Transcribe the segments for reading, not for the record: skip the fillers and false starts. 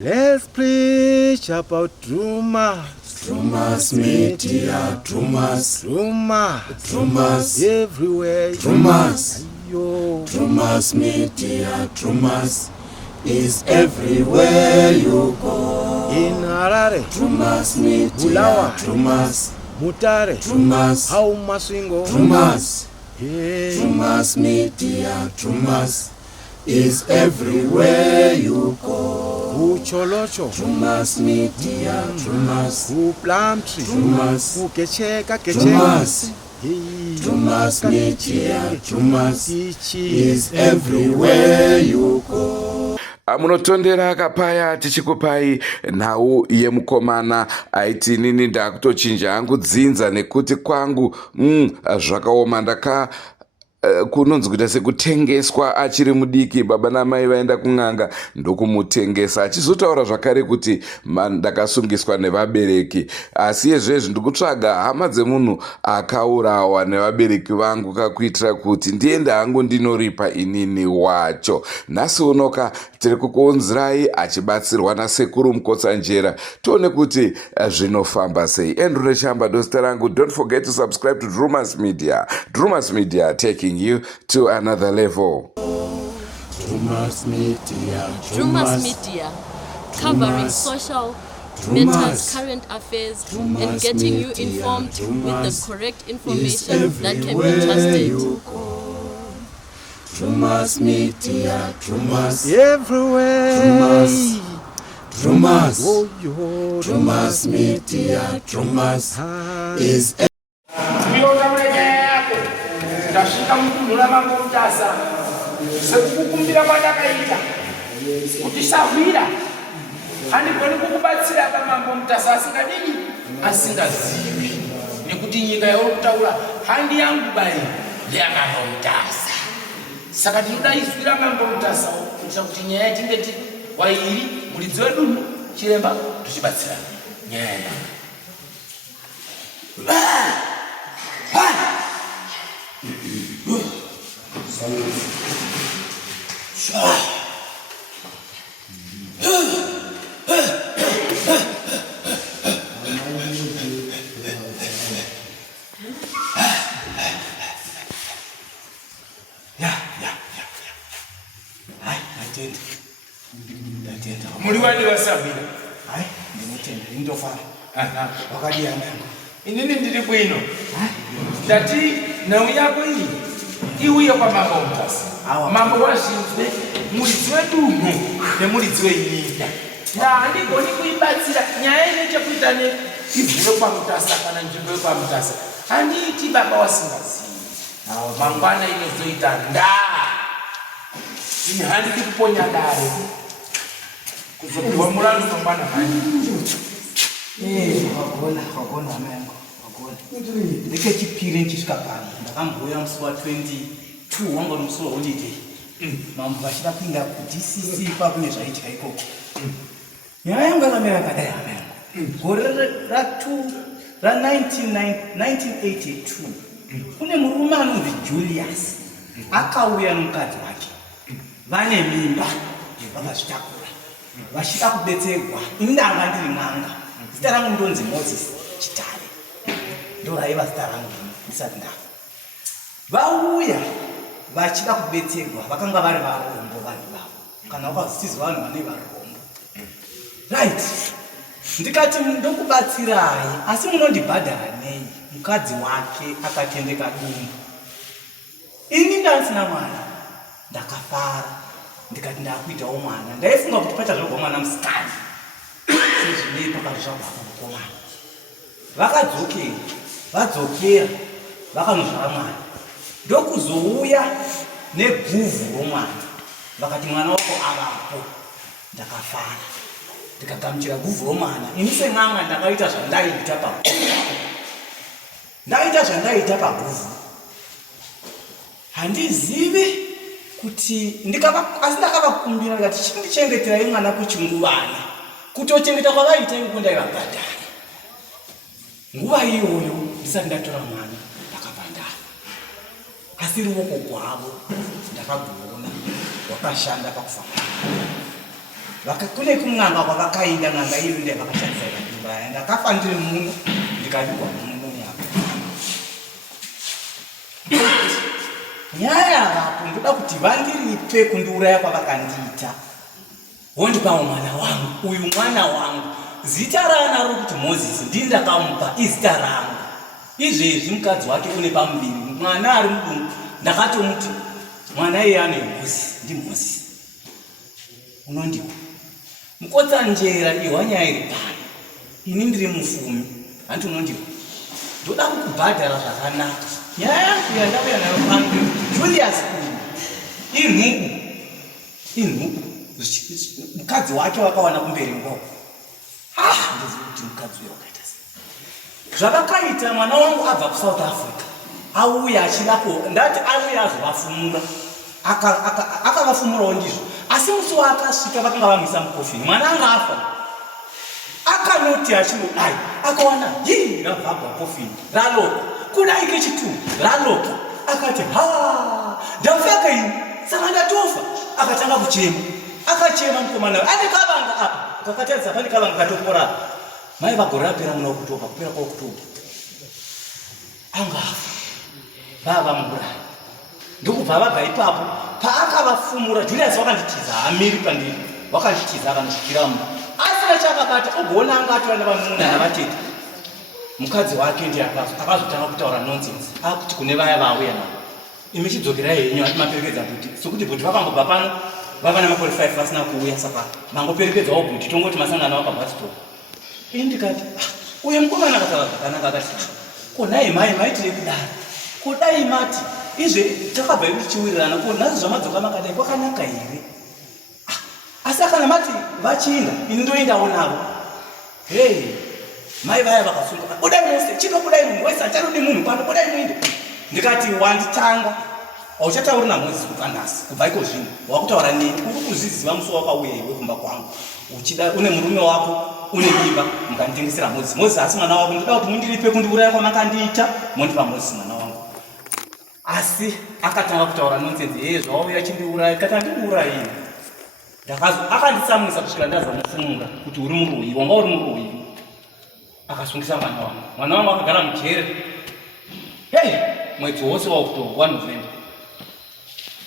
Let's preach about Trumas. Trumas media, Trumas, Trumas everywhere. Trumas, Yo. Trumas media, Trumas is everywhere you go. In Harare, Trumas media, Bulawayo, Trumas, Mutare, Trumas, Hau Masvingo, Trumas, yeah. Trumas media, Trumas is everywhere you go. Ucholocho, Trumas media, Trumas, Plumtree, Trumas, Kecheka, Trumas, Trumas media, Trumas is everywhere you go. Munotondera akapaya tichikupai nhau yemukomana aiti inini ndakutochinja hangu dzinza nekuti kwangu zvakaoma ndaka kunonzi kuita sekutengeswa achiri mudiki. Baba namai vaenda kun'anga ndokumutengesa, achizotaura zvakare kuti ndakasungiswa nevabereki. Asi izvezvi ndikutsvaga hama dzemunhu akaurawa nevabereki vangu kakuitira kuti ndiende hangu ndinoripa inini wacho. Nhasi unoka tiri kukuunzirai achibatsirwa nasekuru Mukotsanjera. Tione kuti zvinofamba sei. Andrew Chamba dosita rangu. Don't forget to subscribe to Trumas Media. Trumas Media taking you to another level. Trumas media, Trumas Media, covering social matters, current affairs, and getting you informed with the correct information that can be trusted. Trumas media, Trumas, everywhere. Trumas, Oh, yo. Trumas media, Trumas is ndasvika mukunhura mambo mutasa sekukukumbira kwandakaita kuti sahwira handigoni kukubatsira pamambo mutasa asingazivi nekuti nyika yaurikutaura handi yangu bai ndeyamambo mutasa. Saka ndinoda izwi ramambo mutasa kuitira kuti nyaya yatingeti wairi muridzi wedunhu chiremba tichibatsirana nyaya yangu. Muri wadi wasabira hai ndinotenda ndofara wakadiya nangu inini ndiri bwino ndati nhau yako iyi iuye kwamambo mutasa. Mambo wazvinzwe muridzi wedunhu nemuridzi wenyika. Handigoni kuibatsira nyaya ine chekuita neivhuro kwamutasa kana nzvimbo yekwamutasa handiiti baba wasingazivi. Mangwana inozoita ndaa ini handidi kuponya dare kuzopiwa mulandu mangwana mani. Wagona amengo wagona ndike chipiri nchisvika pano ndakamboya musi wa 22 wanga musi wa holiday mambo vachida kuinda kuDCC kwakune zvaitya ikoko. Nyaya yangu yakamira kadai amengo gore ra 1982 kune murume anonzi Julius akauya nomukadzi wake vane mimba vakazvitakura vachida kubetserwa. Ini ndanga ndiri mwanga. Zita rangu ndonzi Moses Chitare ndo raiva zita rangu ndisati ndafa. Vauya vachida kubetserwa vakanga vari varombo vanhu vavo kana wakazitizi vanhu vane varombo right. Ndikati ndokubatsirai asi munondibhadhara nei? Mukadzi wake akatendeka dumbu. Ini ndasina mwana ndakafara ndikati ndakuitawo mwana. Ndaifunga kuti pachazobva mwana musikana sezvinei pakazvabva mukomana. Vadzokera vakanozvara mwana ndokuzouya neguvhu romwana vakati mwana wako avapo. Ndakafara ndikagamuchira guvhu romwana. Ini sen'anga ndakaita zvandaita paguvhu. Handizivi kuti asi ndakavakumbira ndikati chindichengeterai mwana kuchinguvana kutochengeta kwavaitai kundaivagadhara. Nguva iyoyo ndisati ndatora mwana ndakabhandara asi ruoko rwavo ndakagona wakashanda pakufamba. kune kumng'anga kwakakainda ng'anga iyo ndevakashandisa ikandibaya ndakafa ndiri muno ndikabikwa muno yako nyaya yakapo ndoda kuti vandiripe kundiuraya kwavakandiita wondipawo mwana wangu uyu mwana wangu zita raanaro kuti Mozisi ndini ndakamupa izita rangu izvezvi mukadzi wake une pamuviri mwana ari mudungu ndakatomuti mwana iye ane Mozisi ndi Mozisi unondiwa mukotsanjera ihwanya iri pano ini ndiri mufumi hanti unondiwa ndoda kukubhadhara zvakanaka nyaya yangu yandauya nayo pano Julius inhuku mukadzi wake wakawana kumberi ngoko ndoziva kuti mukadzi uyo wakaita sei zvakakaita mwana wangu abva kuSouth Africa auya achidako ndati auya azovafumura akavafumurawo ndizvo asi musi waakasvika vakanga vamisa mukofini mwana anga afa akanoti achinodai akawana rabvagwa kofini raloka kudai kechitu raloka akati ndafeka ini saka ndatofa akatanga kuchema akachema mukomana ane kavanga apa kakataridza pane kavanga katopora mai vagore rapera muna wekutoba kupera kwawokutoba anga afa vavamuraya ndokubva vabva ipapo paakavafumura Julius wakanditiza hamiri pandiri wakanditiza akanosvikira mu asina chakabata ogoona anga atora nevanun'una navatete mukadzi wake ndiye akazotanga kutaura nonsense akuti kune vaya vauya navo imi chidzokera henyu ati maperekedza bhuti sokuti bhuti vakambobva pano vava namakore 5 vasina kuuya saka mangoperekedzawo bhuti tongoti masangana wakabhatitoka ini ndikati uye mukomana akataura zvakanaka akati konai mai maitire kudaro kodai mati izve takabva tichiwirirana ko nhasi zvamadzoka makadai kwakanaka here asi kana mati vachinda ini ndoendawo navo mai vaya vakasunga budai mose chino budai munhu wese acharudi munhu pano budai muinde ndikati wanditanga auchatauri naMozisi kubva nhasi kubva iko zvino wakutaura neni uri kuzviziva musi wakauya iwe kumba kwangu uchida une murume wako une mimba mukanditengesera Mozisi asi mwana wako ndoda kuti mundiripe kundiuraya kwamakandiita mondipa Mozisi mwana wangu asi akatanga kutaura nonsense zvauya chindiuraya kati andiurayi akanditsamwisa kusvika ndazomufumura kuti uri muroyi wanga uri muroyi akasungisa mwana wangu akagara mujere mwedzi wose waoktoba waNovemba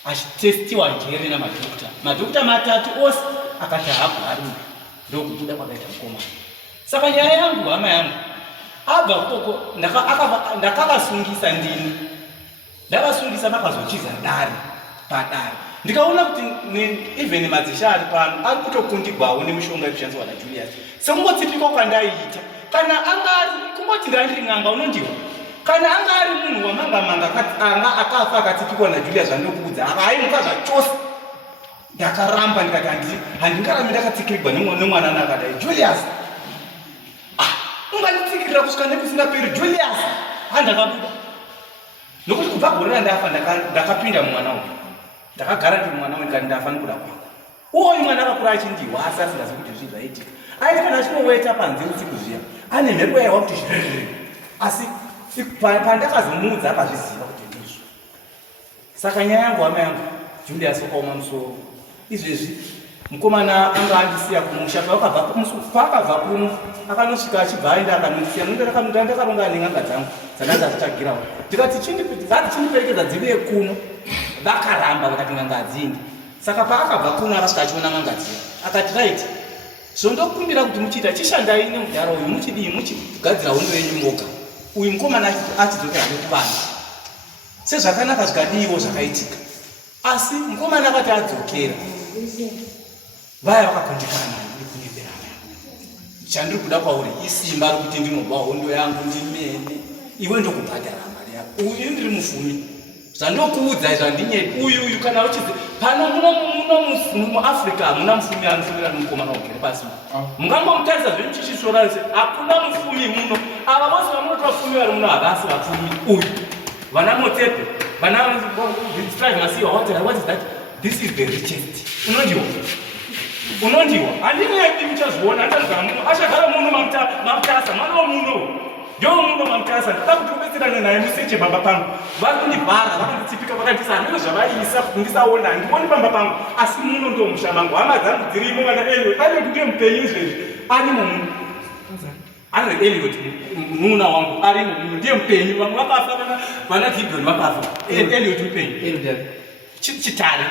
achitestiwa jere namadhokta matatu ose akati haagwari ndokubuda kwakaita mukomana saka nyaya yangu hama yangu abva koko ndakavasungisa ndini ndavasungisa vakazochiza dare padare ndikaona kuti even madzisha ari pano ari kutokundigwawo nemishonga yekushandiswa naJulius sekungotsipika kwandaiita kana angari kungoti ndandiri n'anga unondiwa kana angari munhu wamangamanga anga akafa akatsipikwa naJulius zvandinokuudza akaimuka zvachose ndakaramba ndikati handingarambi ndakatsikirigwa nemwana nakadai Julius unganditsikirira kusvika nekusingaperi Julius handakabuda nokuti kubva gore randafa ndakapinda mumwana wangu ndakagara ndiri mwana wangu ndikati ndafa nekuda kwako uyu mwana akakura achindiwa asi asingazi kuti zvii zvaitika aiti kana achinoweta panze usiku zviya ane mhepo yaiwa kuti zvirerere asi pandakazomuudza akazviziva kuti ndizvo saka nyaya yangu hama yangu Julius wakaoma musoro izvezvi mukomana anga andisiya kumusha paakabva kuno akanosvika achibva aenda akanondisiya ndakaronga nen'anga dzangu dzakandazotagirawo ndikati chindiperekedza dziviye kuno vakaramba vakati n'anga adzindi saka paakabva kuno akasvika achiona n'anga dziya akati raiti zvondokumbira kuti muchiita chishandai nemudhara uyu muchidii muchigadzira hondo yenyu moga uyu mukomana achidzokera nekuvana sezvakanaka zvikadiiwo zvakaitika asi mukomana akati adzokera vaya vakakundikana kunyeberana chandiri kuda kwauri isimba rokuti ndinobva hondo yangu ndimene iwe ndokubhadhara mari yako uyu ndiri mufumi zvandokuudza zvandinye uyu kana uchizi pano muAfrica hamuna mufumi anofumira nomukomana ugere pasi mungangomutarisa zvemuchichisora se hakuna mufumi muno ava vose vamunoti vafumi vari muno havasi vafumi uyu vana Motsepe vana strive masiwa what is that this is the richest unondiwa handinyepi muchazviona andazva muno achagara muno mamutasa mwana womuno ndio munhu mamutasa ndakutobetserana naye museche baba pangu vari kundivhara vakanditsipika vakandisa handino zvavaisa kuti ndisaona handiboni pamba pangu asi muno ndo musha mangu hama dzangu dzirimo kana Eliot ndiye mupenyu izvezvi arimo muno ari Eliot mununa wangu arimo muno ndiye mupenyu vamwe vakafa vana Gideon vakafa Eliot mupenyu chitare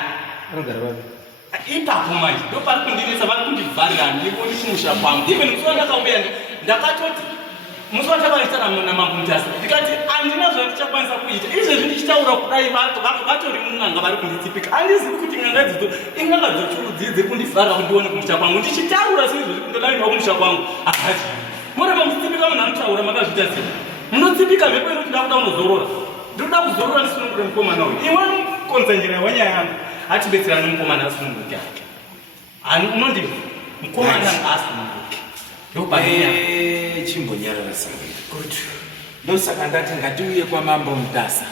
ipapo manje ndo pari kundinesa vari kundivharira ndiboni kumusha kwangu even musi wandakauya ndakatoti musi wandakaitana namambo Mutasa ndikati handina zvandichakwanisa kuita izvezvi ndichitaura kudai vatori mun'anga vari kunditsipika handizivi kuti n'anga dzidzo in'anga dzochurudzi dziri kundivharira kuti ndione kumusha kwangu ndichitaura seizvezvi kundodaiwa kumusha kwangu akati murema muchitsipika munhu anotaura makazviita sei munotsipika mhepo inoti ndakuda kunozorora ndoda kuzorora ndisunungure mukomana uyu imwe mukonza njira wanyaya yangu atibetserana nomukomana asununguke ake ani unondiva mukomana asununguke chimbonyarara sangika kuti ndosaka ndati ngatiuye kwamambo Mutasa.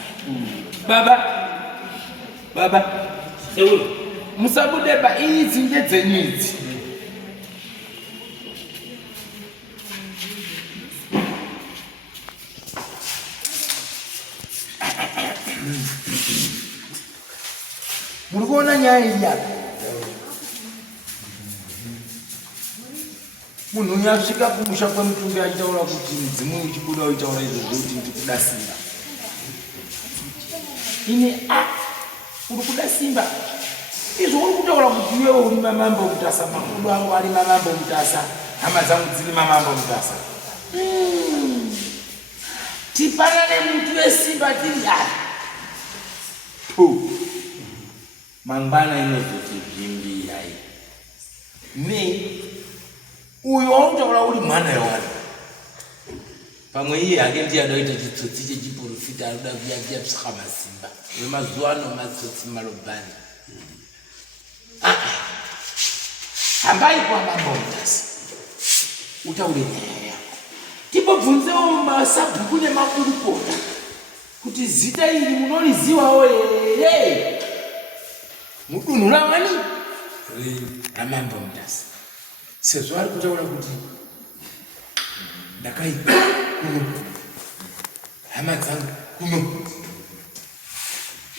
Baba musabude idzi ngedzenyu idzi muri kuona nyaya iri apa munhu unyasvika kumusha kwemutumbi achitaura kuti mudzimu uchibuda uchitaura izvozvo kuti ndiri kuda simba ine uri kuda simba izvo uri kutaura kuti iwewe uri mamambo Mutasa makudu angu ari mamambo Mutasa hama dzangu dziri mamambo Mutasa tipanane mutu wesimba tiri mangwana inozoti zvimbi hai ne uyo wautaura uri mwana yawana pamwe iye hake ndiye anoita chitsotsi chechiprofita anoda kuyakuya psika masimba wemazuva ano matsotsi marobhani hambai kwamambo Mutasa utaure nyaya yako tipobvunzewo masabhuku nemakurukota kuti zita iri munorizivawo here mudunhu ravani ramambo Mutasa sezvo ari kutaura kuti ndakaipa kuno hama dzangu kuno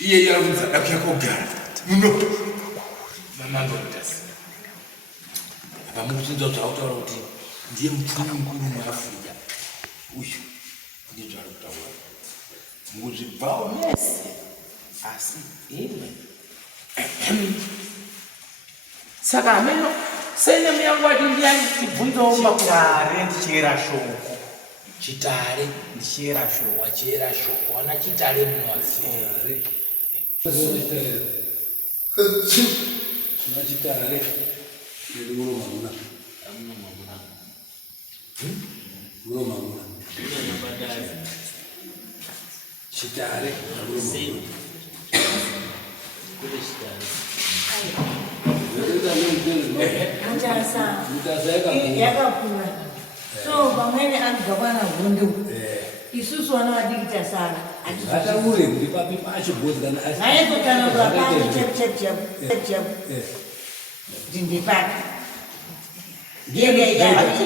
iye ari kunzi adakuya kogara muno mamambo Mutasa apa mukutinza kuti autaura kuti ndiye mupfumi mukuru muAfrica uyu ndiye zvaari kutaura muzvibvawo mese asi imwe saka ameno sene muyangu ati ndiani tibvunzewo chitare ndichera shoko chitare ndichera shoko wachera shoko wana chitare munowasitare chitare munomamuna chitare Mutasa yakakura so pamene anogabana hondo isusu vana vadikita sana naitotanaura pani chep ndindipati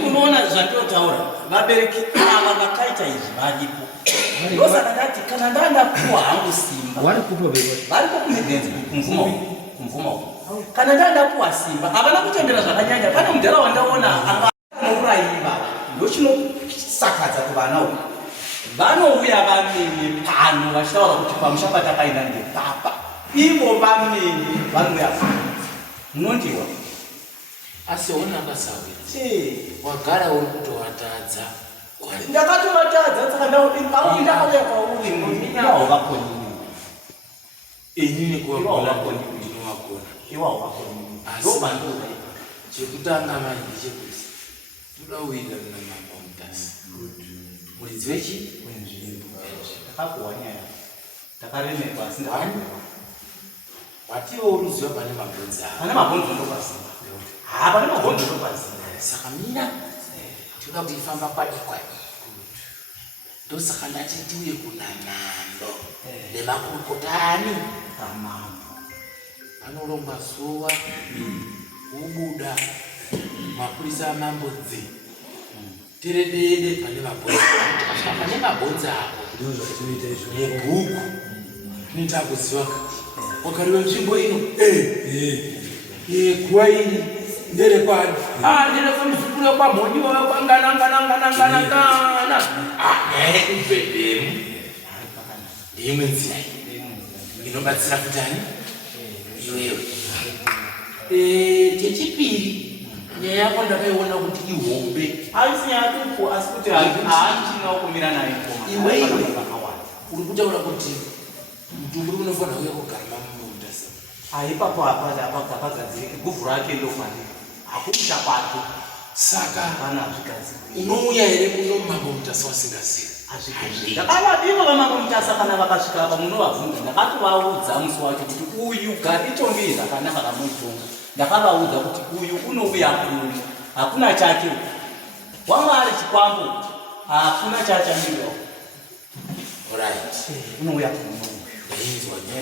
unoona zvandotaura vabereki ava vakaita izvi varipo ndosaka ndati kana ndandapuwa hangu simba varipo kumidhenzi kumvuma kana ndandapuwa simba havana kutendera zvakanyanya pane mudhara wandaona anouraiva ndochinosakadza kuvana uku vanouya vamene pano vachitaura kuti pamusha patakaenda ndepapa ivo vamene vanouya pano munondiwa asi ona kasawira wagara uri kutovatadza ndakatovatadza saka ndakauya kwauri iwawo vakonini inini kuwagona iwawo vakonini ndobandoa chekutanga manje chekuti toda uita na mambo Mutasa muridzi wechi ndakakuwa nyaya takaremekwa asi ndakakuwa watiwo uruziva pane mabhonzo pane mabhonzo ndokwaziva pane mabhonzo ndokwaziva saka mina toda kuifamba kwadikwadiko ndosaka ndati tiuye kuna mambo nemakurukotani amambo anorongwa zuva ubuda mapurisa amambo tiredede pane mabhonzi pane mabhonzi ako nebhuku nita kuziva wakariwa nzvimbo ino kuva iri nderekwani nderekwamuzukuru wekwamhonyi wayo kwangananganangananganangana ekubhedhemu ndimwe nzira inobatsira kutani iwewe. Chechipiri nyaya yako ndakaiona kuti ihombe haisi yatupo asi kuti haachina kumira naye iwewe uri kutaura kuti mutumbi unofanira kuya kugara mamunda sa aipapo apagadzirike guvhu rake ndofanira hakuita kwato saka kana azvikazi unouya here muno mamamutasa wasingazivi ndakavadiko vamangomutasa kana vakasvika apa munovabvunza ndakatovaudza musi wacho kuti uyu garichongei zvakanaka kamutonga ndakavaudza kuti uyu unouya kuno hakuna chake wanga ari chikwambo hakuna chachamiriwa unouya kuno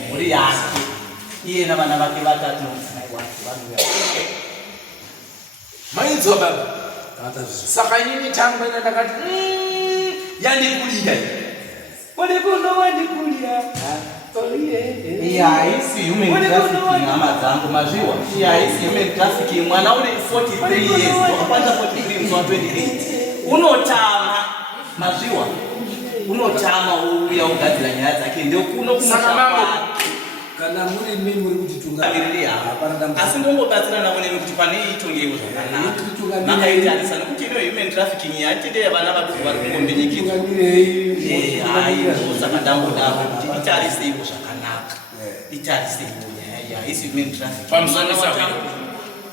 mhuri yake iye navana vake vatatu vanouya mainzwa baba saka inini tangwe ndakati yandikulira kodi kuno wandikulira haisi human trafficking hama dzangu mazviwa haisi human trafficking mwana uri 43 years wakakwanisa 43 musi wa 28 unotama mazviwa unotama uya ugadzira nyaya dzake ndekuno kumusha kana muri mimi muri kuti tungamirira asi ndongobatsira navo nemi kuti pane itongewo zvakanaka makaitarisana kuti ino human trafficking yatendeye vana vaduku vari kungombinyikirwa saka ndangodavo kuti itariseiko zvakanaka itariseiko nyaya haisi human trafficking pamusanisa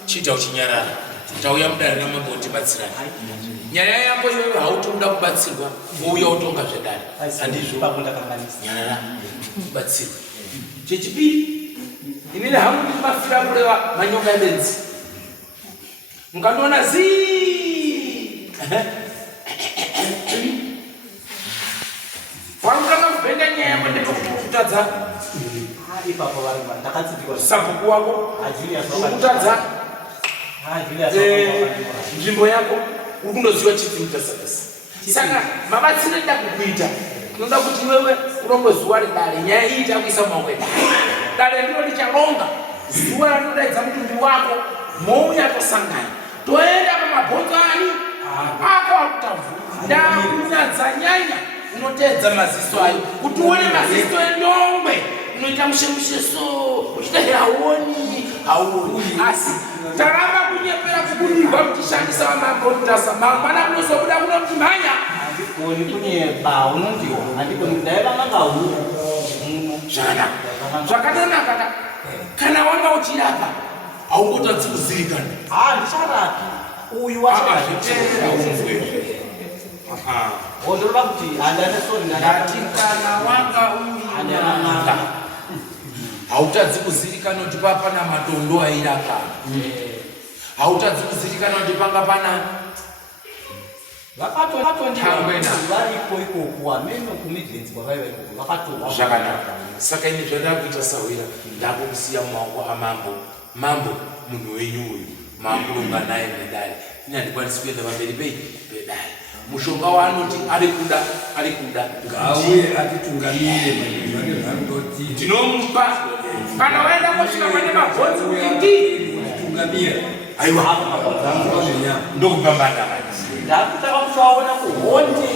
chiita uchinyarara tauya mudare ramambo utibatsirani nyaya yako iyoyo hautoda kubatsirwa wouya utonga zvedare handizvo nyarara ubatsirwa. Chechipiri inini hangu kuti mafira kureva manyoka ebenzi mukandoona zii warikutanga kubhenda nyaya yako ndepakutadza ipapo ndakatsipiwa sabhuku wako urikutadza nzvimbo yako uri kundoziva chitimutasadasa saka mabatsiro enda kukuita unoda kuti wewe urongo zuva redare nyaya iyi takuisa mumaoko edare dare ndiro richalonga zuva ranodaidza mutumbi wako mouya tosangana toenda pamabhonzo ani ako akutavhu ndakunyadzanyanya unoteedza maziso ayo kuti uone maziso endombe unoita mushemusheso uchita hauoni asi taramba kunyepera kubudirwa muchishandisa vamabhondasa mangwana kunozobuda kuno kuti mhanya koni kunyeba unondiwa handikoni kudai vamangahura zvakanaka zvakatonaka kana wanga uchirapa haungotadzi kuzirikana ndicharapi uyu wazvitera ndoroda kuti handati kana wanga uianga hautadzi kuzirikana kuti papana madondo airapa hautadzi kuzirikana kuti panga pana vakatondivaripo ikoko ameno kumidlands kwavaiva ikoko vakatova zvakanaka saka ini zvandakuita sahwira ndakukusiya mumaoko amambo munhu wenyu uyu maakurunga naye nedare ini handikwanisi kuenda pamberi pedare mushonga waanoti ari kuda ngauye atitungamire vake zvanodoti ndinomupa kana waenda kosvika pane mabhonzi tungamira aiwa ndokupambana ndakutaka kutaona kuhonde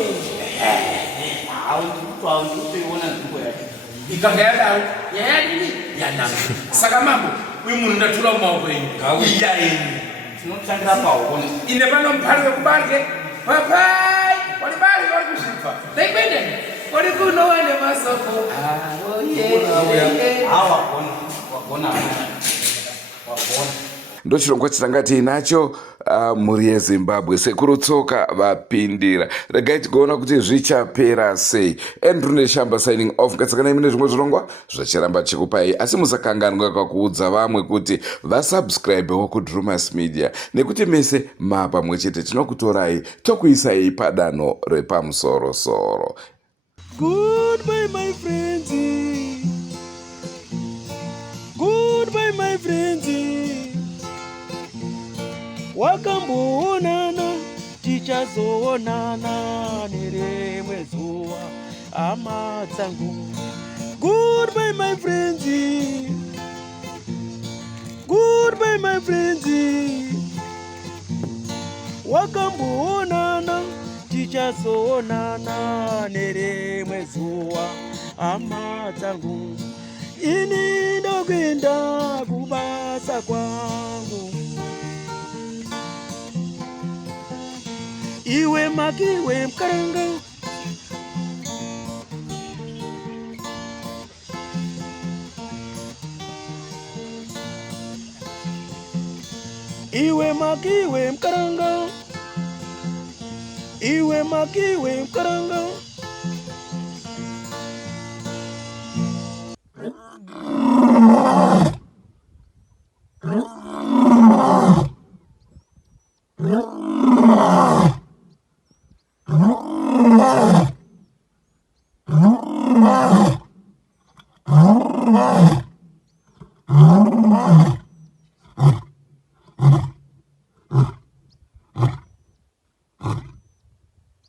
ndikutoiona nzvimbo yake ikanga yadaro yayadini yanama saka mambo uyu munhu ndatura mumaoko enyu iya enyu tinotangira pahonde ine pano mupari wekubarye papai wari bari wari kuzvipa naikwende wari kunowane masoko wagona ndochirongwa chitanga tiinacho mhuri yezimbabwe sekuru tsoka vapindira regai tigoona kuti zvichapera sei. Andrew Neshamba signing off. Ngatsakanai mune zvimwe zvirongwa zvachiramba chikupai, asi musakanganwa kakuudza vamwe kuti vasubscribewo kuDrumas Media nekuti mese mapamwe chete tinokutorai tokuisai padanho repamusoro-soro. Goodbye my friends. Goodbye my friends. Wakamboonana tichazoonana nerimwe zuva hama dzangu. Goodbye my friends, goodbye my friends. Wakamboonana tichazoonana nerimwe zuva hama dzangu. Ini ndokwenda kubasa kwangu. Iwe makiwe mkaranga, iwe makiwe mkaranga, iwe makiwe mkaranga. No.